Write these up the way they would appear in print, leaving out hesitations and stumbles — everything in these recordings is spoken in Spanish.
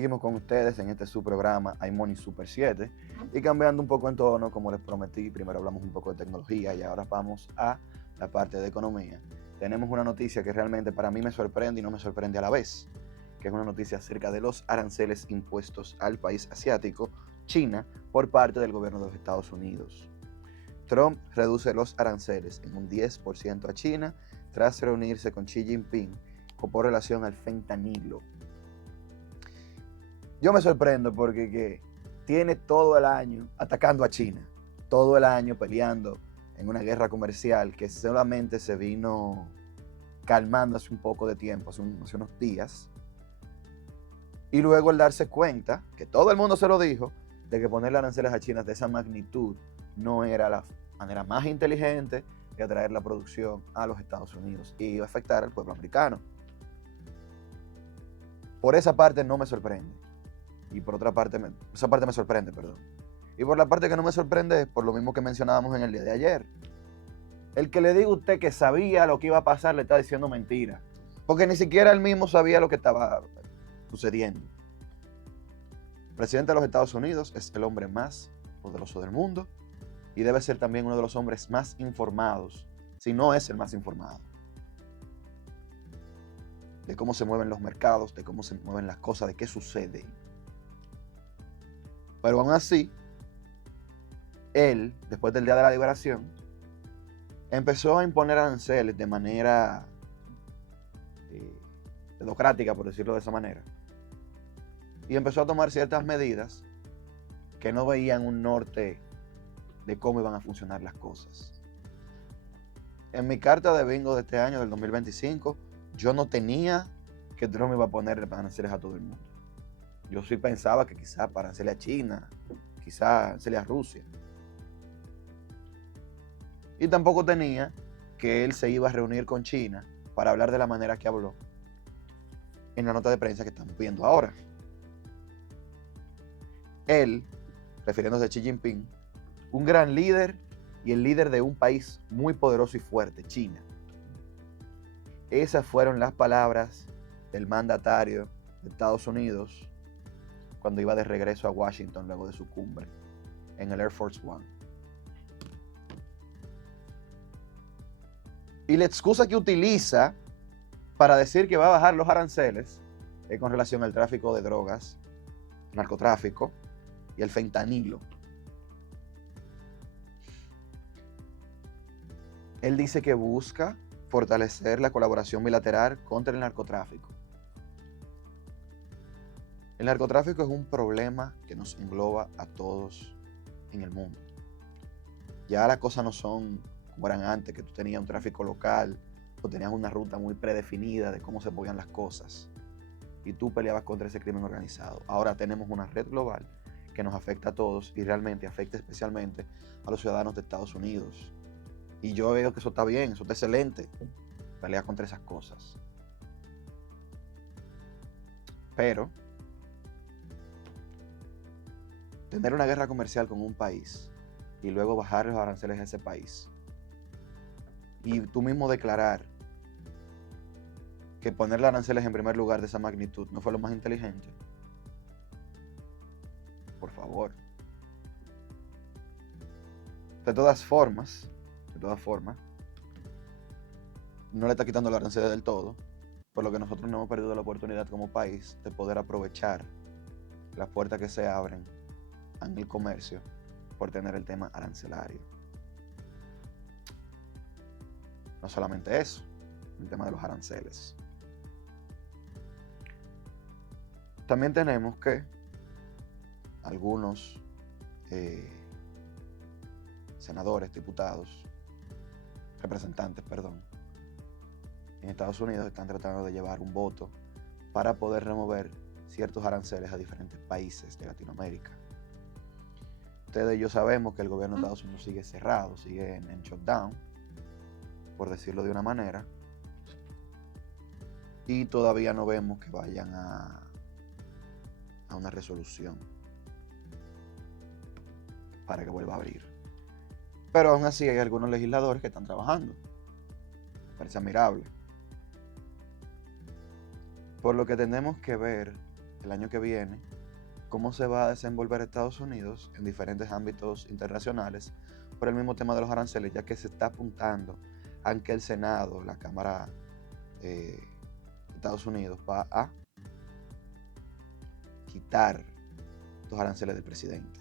Seguimos con ustedes en este su programa iMoney Super 7 y cambiando un poco en tono, como les prometí, primero hablamos un poco de tecnología y ahora vamos a la parte de economía. Tenemos una noticia que realmente para mí me sorprende y no me sorprende a la vez, que es una noticia acerca de los aranceles impuestos al país asiático, China, por parte del gobierno de los Estados Unidos. Trump reduce los aranceles en un 10% a China tras reunirse con Xi Jinping por relación al fentanilo. Yo me sorprendo porque tiene todo el año atacando a China, todo el año peleando en una guerra comercial que solamente se vino calmando hace un poco de tiempo, hace unos días. Y luego el darse cuenta, que todo el mundo se lo dijo, de que ponerle aranceles a China de esa magnitud no era la manera más inteligente de atraer la producción a los Estados Unidos y iba a afectar al pueblo americano. Por esa parte no me sorprende. Y por otra parte, esa parte me sorprende, perdón. Y por la parte que no me sorprende es por lo mismo que mencionábamos en el día de ayer. El que le diga a usted que sabía lo que iba a pasar le está diciendo mentira. Porque ni siquiera él mismo sabía lo que estaba sucediendo. El presidente de los Estados Unidos es el hombre más poderoso del mundo y debe ser también uno de los hombres más informados, si no es el más informado, de cómo se mueven los mercados, de cómo se mueven las cosas, de qué sucede. Pero aún así, él, después del Día de la Liberación, empezó a imponer aranceles de manera democrática, por decirlo de esa manera. Y empezó a tomar ciertas medidas que no veían un norte de cómo iban a funcionar las cosas. En mi carta de bingo de este año, del 2025, yo no tenía que Trump iba a poner aranceles a todo el mundo. Yo sí pensaba que quizás para aranceles a China, quizás aranceles a Rusia. Y tampoco tenía que él se iba a reunir con China para hablar de la manera que habló en la nota de prensa que estamos viendo ahora. Él, refiriéndose a Xi Jinping, un gran líder y el líder de un país muy poderoso y fuerte, China. Esas fueron las palabras del mandatario de Estados Unidos cuando iba de regreso a Washington luego de su cumbre en el Air Force One. Y la excusa que utiliza para decir que va a bajar los aranceles es con relación al tráfico de drogas, narcotráfico y el fentanilo. Él dice que busca fortalecer la colaboración bilateral contra el narcotráfico. El narcotráfico es un problema que nos engloba a todos en el mundo. Ya las cosas no son como eran antes, que tú tenías un tráfico local o tenías una ruta muy predefinida de cómo se movían las cosas y tú peleabas contra ese crimen organizado. Ahora tenemos una red global que nos afecta a todos y realmente afecta especialmente a los ciudadanos de Estados Unidos. Y yo veo que eso está bien, eso está excelente, pelear contra esas cosas. Pero tener una guerra comercial con un país y luego bajar los aranceles a ese país y tú mismo declarar que ponerle aranceles en primer lugar de esa magnitud no fue lo más inteligente. Por favor. De todas formas, no le está quitando los aranceles del todo, por lo que nosotros no hemos perdido la oportunidad como país de poder aprovechar las puertas que se abren en el comercio por tener el tema arancelario. No solamente eso, el tema de los aranceles. También tenemos que algunos senadores, diputados, representantes, en Estados Unidos están tratando de llevar un voto para poder remover ciertos aranceles a diferentes países de Latinoamérica. Ustedes y yo sabemos que el gobierno de Estados Unidos sigue cerrado, sigue en shutdown, por decirlo de una manera, y todavía no vemos que vayan a una resolución para que vuelva a abrir. Pero aún así hay algunos legisladores que están trabajando. Me parece admirable. Por lo que tenemos que ver el año que viene cómo se va a desenvolver Estados Unidos en diferentes ámbitos internacionales por el mismo tema de los aranceles, ya que se está apuntando a que el Senado, la Cámara de Estados Unidos, va a quitar los aranceles del presidente.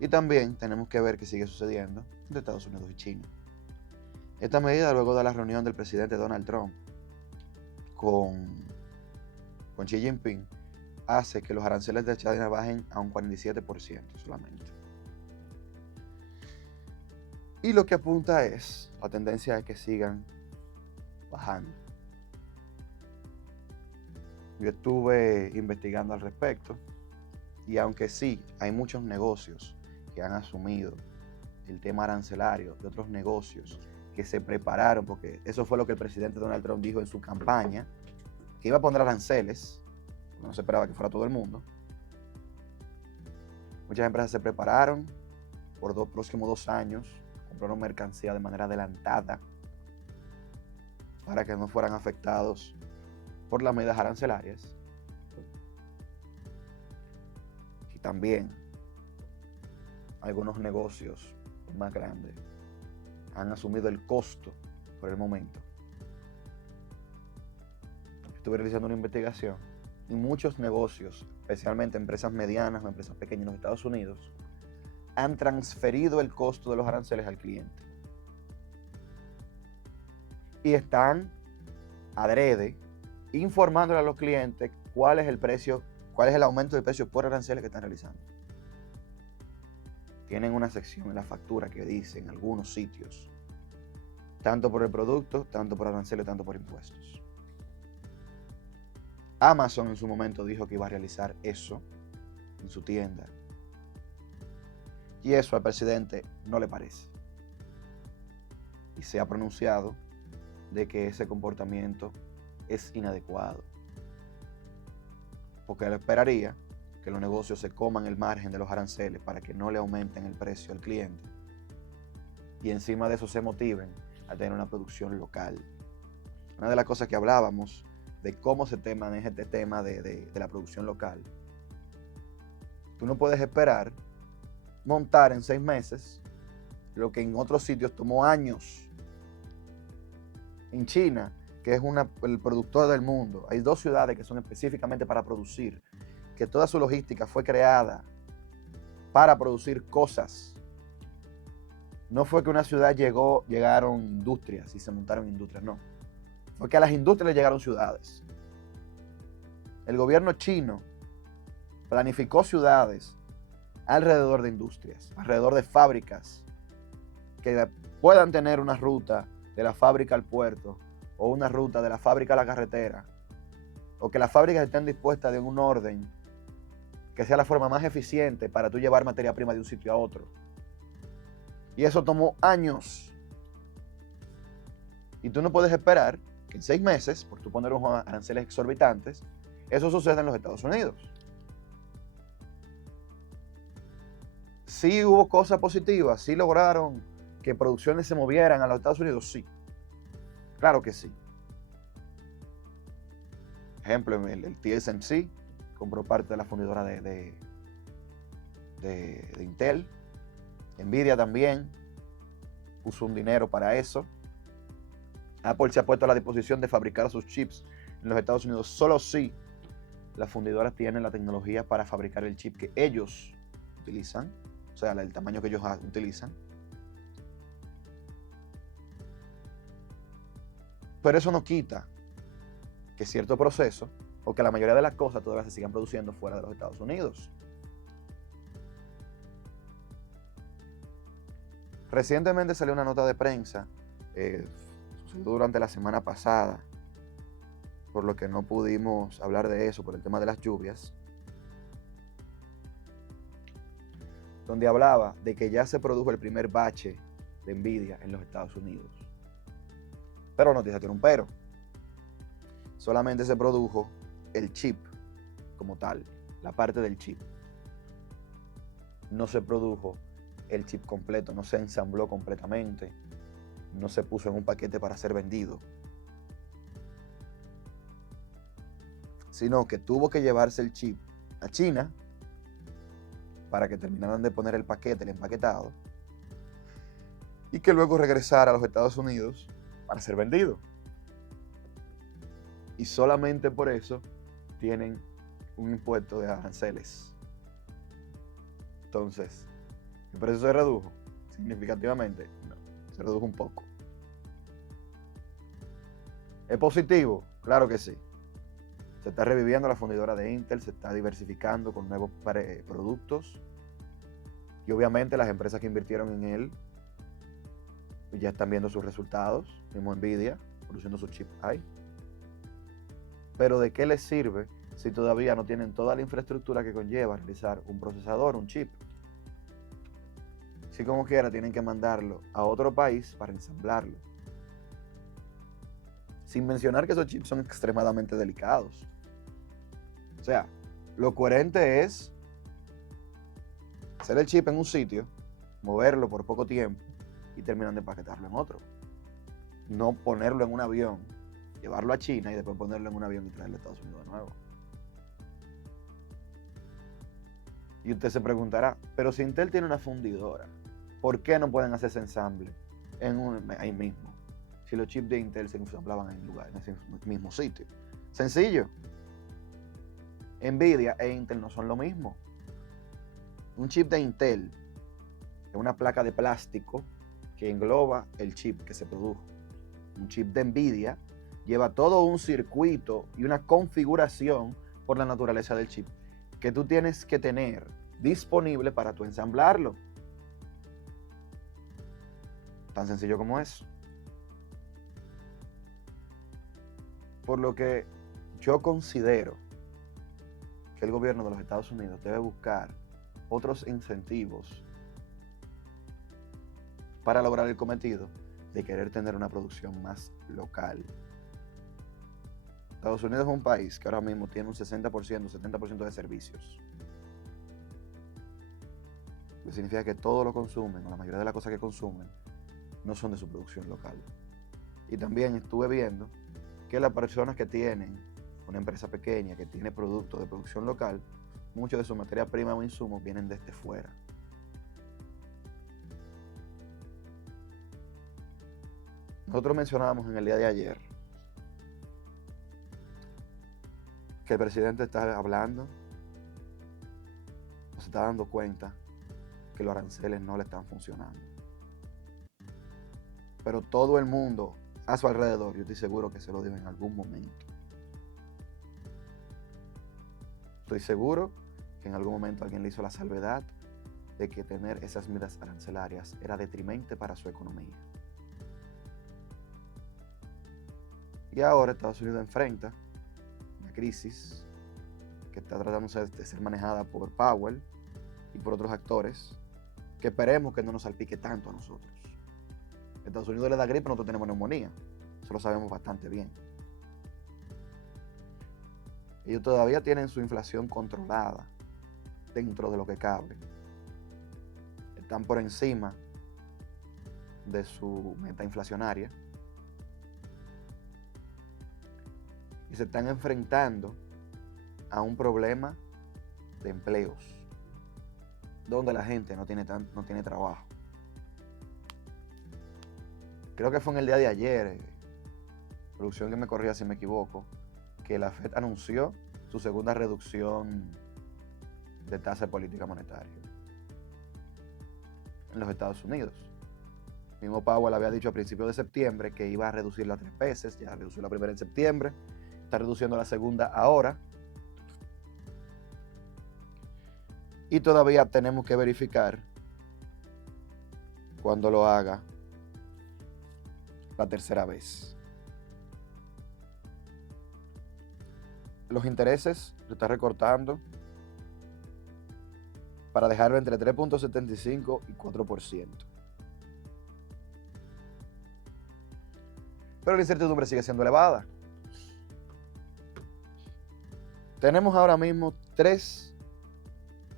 Y también tenemos que ver qué sigue sucediendo entre Estados Unidos y China. Esta medida, luego de la reunión del presidente Donald Trump con Xi Jinping, hace que los aranceles de China bajen a un 47% solamente. Y lo que apunta es, la tendencia es que sigan bajando. Yo estuve investigando al respecto y aunque sí, hay muchos negocios que han asumido el tema arancelario de otros negocios que se prepararon, porque eso fue lo que el presidente Donald Trump dijo en su campaña, que iba a poner aranceles, no se esperaba que fuera todo el mundo. Muchas empresas se prepararon por los próximos 2 años, compraron mercancía de manera adelantada para que no fueran afectados por las medidas arancelarias. Y también algunos negocios más grandes han asumido el costo por el momento. Estuve realizando una investigación y muchos negocios, especialmente empresas medianas o empresas pequeñas en los Estados Unidos, han transferido el costo de los aranceles al cliente. Y están adrede informándole a los clientes cuál es el precio, cuál es el aumento del precio por aranceles que están realizando. Tienen una sección en la factura que dice en algunos sitios, tanto por el producto, tanto por aranceles, tanto por impuestos. Amazon en su momento dijo que iba a realizar eso en su tienda. Y eso al presidente no le parece. Y se ha pronunciado de que ese comportamiento es inadecuado. Porque él esperaría que los negocios se coman el margen de los aranceles para que no le aumenten el precio al cliente. Y encima de eso se motiven a tener una producción local. Una de las cosas que hablábamos de cómo se maneja este tema de la producción local. Tú no puedes esperar montar en 6 meses lo que en otros sitios tomó años. En China, que es el productor del mundo, hay 2 ciudades que son específicamente para producir, que toda su logística fue creada para producir cosas. No fue que una ciudad llegaron industrias y se montaron industrias, no. Fue que a las industrias le llegaron ciudades. El gobierno chino planificó ciudades alrededor de industrias, alrededor de fábricas que puedan tener una ruta de la fábrica al puerto o una ruta de la fábrica a la carretera, o que las fábricas estén dispuestas de un orden que sea la forma más eficiente para tú llevar materia prima de un sitio a otro. Y eso tomó años. Y tú no puedes esperar que en 6 meses, por tú poner unos aranceles exorbitantes, eso suceda en los Estados Unidos. Sí hubo cosas positivas, sí lograron que producciones se movieran a los Estados Unidos, sí. Claro que sí. Ejemplo, el TSMC compró parte de la fundidora de Intel. Nvidia también puso un dinero para eso. Apple se ha puesto a la disposición de fabricar sus chips en los Estados Unidos solo si las fundidoras tienen la tecnología para fabricar el chip que ellos utilizan, o sea, el tamaño que ellos utilizan. Pero eso no quita que cierto proceso o que la mayoría de las cosas todavía se sigan produciendo fuera de los Estados Unidos. Recientemente salió una nota de prensa, sucedió durante la semana pasada, por lo que no pudimos hablar de eso por el tema de las lluvias, donde hablaba de que ya se produjo el primer bache de Nvidia en los Estados Unidos. Pero la noticia tiene un pero. Solamente se produjo el chip como tal, la parte del chip. No se produjo el chip completo, no se ensambló completamente, no se puso en un paquete para ser vendido. sino que tuvo que llevarse el chip a China para que terminaran de poner el paquete, el empaquetado, y que luego regresara a los Estados Unidos para ser vendido. Y solamente por eso tienen un impuesto de aranceles. Entonces, ¿el precio se redujo significativamente? No, se redujo un poco. ¿Es positivo? Claro que sí. Se está reviviendo la fundidora de Intel, se está diversificando con nuevos productos. Y obviamente las empresas que invirtieron en él ya están viendo sus resultados, mismo Nvidia, produciendo sus chips ahí. Pero ¿de qué les sirve si todavía no tienen toda la infraestructura que conlleva realizar un procesador, un chip? Si como quiera tienen que mandarlo a otro país para ensamblarlo. Sin mencionar que esos chips son extremadamente delicados. O sea, lo coherente es hacer el chip en un sitio, moverlo por poco tiempo y terminar de empaquetarlo en otro. No ponerlo en un avión, llevarlo a China y después ponerlo en un avión y traerlo a Estados Unidos de nuevo. Y usted se preguntará, pero si Intel tiene una fundidora, ¿por qué no pueden hacer ese ensamble ahí mismo? Si los chips de Intel se ensamblaban en ese mismo sitio. Sencillo. Nvidia e Intel no son lo mismo. Un chip de Intel es una placa de plástico que engloba el chip que se produjo. Un chip de Nvidia lleva todo un circuito y una configuración por la naturaleza del chip que tú tienes que tener disponible para tú ensamblarlo. Tan sencillo como eso. Por lo que yo considero que el gobierno de los Estados Unidos debe buscar otros incentivos para lograr el cometido de querer tener una producción más local. Estados Unidos es un país que ahora mismo tiene un 60%, 70% de servicios. Lo que significa que todo lo consumen, o la mayoría de las cosas que consumen, no son de su producción local. Y también estuve viendo que las personas que tienen una empresa pequeña, que tiene productos de producción local, muchos de sus materias primas o insumos vienen desde fuera. Nosotros mencionábamos en el día de ayer que el presidente está hablando, o se está dando cuenta que los aranceles no le están funcionando. Pero todo el mundo a su alrededor, yo estoy seguro que se lo dijo en algún momento. Estoy seguro que en algún momento alguien le hizo la salvedad de que tener esas medidas arancelarias era detrimente para su economía. Y ahora Estados Unidos enfrenta una crisis que está tratando de ser manejada por Powell y por otros actores que esperemos que no nos salpique tanto a nosotros. Estados Unidos le da gripe, nosotros tenemos neumonía. Eso lo sabemos bastante bien. Ellos todavía tienen su inflación controlada dentro de lo que cabe. Están por encima de su meta inflacionaria. Y se están enfrentando a un problema de empleos, donde la gente no tiene trabajo. Creo que fue en el día de ayer, producción que me corrija si me equivoco, que la Fed anunció su segunda reducción de tasa de política monetaria en los Estados Unidos. El mismo Powell había dicho a principios de septiembre que iba a reducirla 3 veces, ya redució la primera en septiembre, está reduciendo la segunda ahora. Y todavía tenemos que verificar cuando lo haga la tercera vez. Los intereses lo está recortando para dejarlo entre 3.75 y 4%. Pero la incertidumbre sigue siendo elevada. Tenemos ahora mismo 3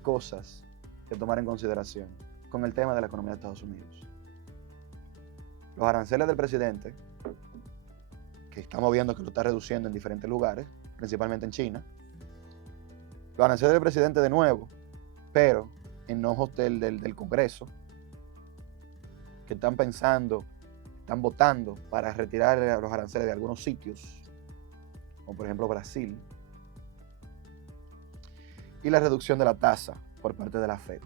cosas que tomar en consideración con el tema de la economía de Estados Unidos. Los aranceles del presidente, que estamos viendo que lo está reduciendo en diferentes lugares, principalmente en China. Los aranceles del presidente de nuevo, pero en ojos del Congreso, que están votando para retirar los aranceles de algunos sitios, como por ejemplo Brasil, y la reducción de la tasa por parte de la Fed.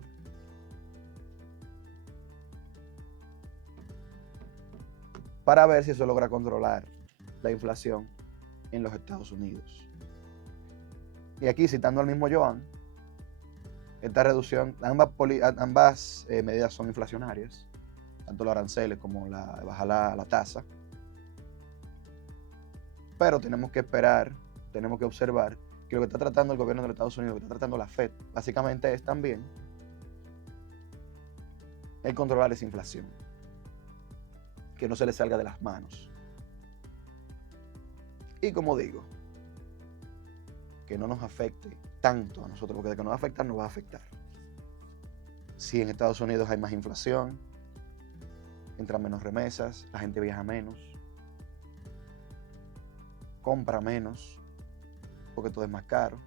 Para ver si eso logra controlar la inflación en los Estados Unidos. Y aquí, citando al mismo Joan, esta reducción, ambas medidas son inflacionarias, tanto los aranceles como bajar la tasa. Pero tenemos que esperar, tenemos que observar que lo que está tratando el gobierno de los Estados Unidos, lo que está tratando la Fed, básicamente es también el controlar esa inflación, que no se le salga de las manos. Y como digo, que no nos afecte tanto a nosotros, porque de que nos va a afectar, nos va a afectar. Si en Estados Unidos hay más inflación, entran menos remesas, la gente viaja menos, compra menos, porque todo es más caro.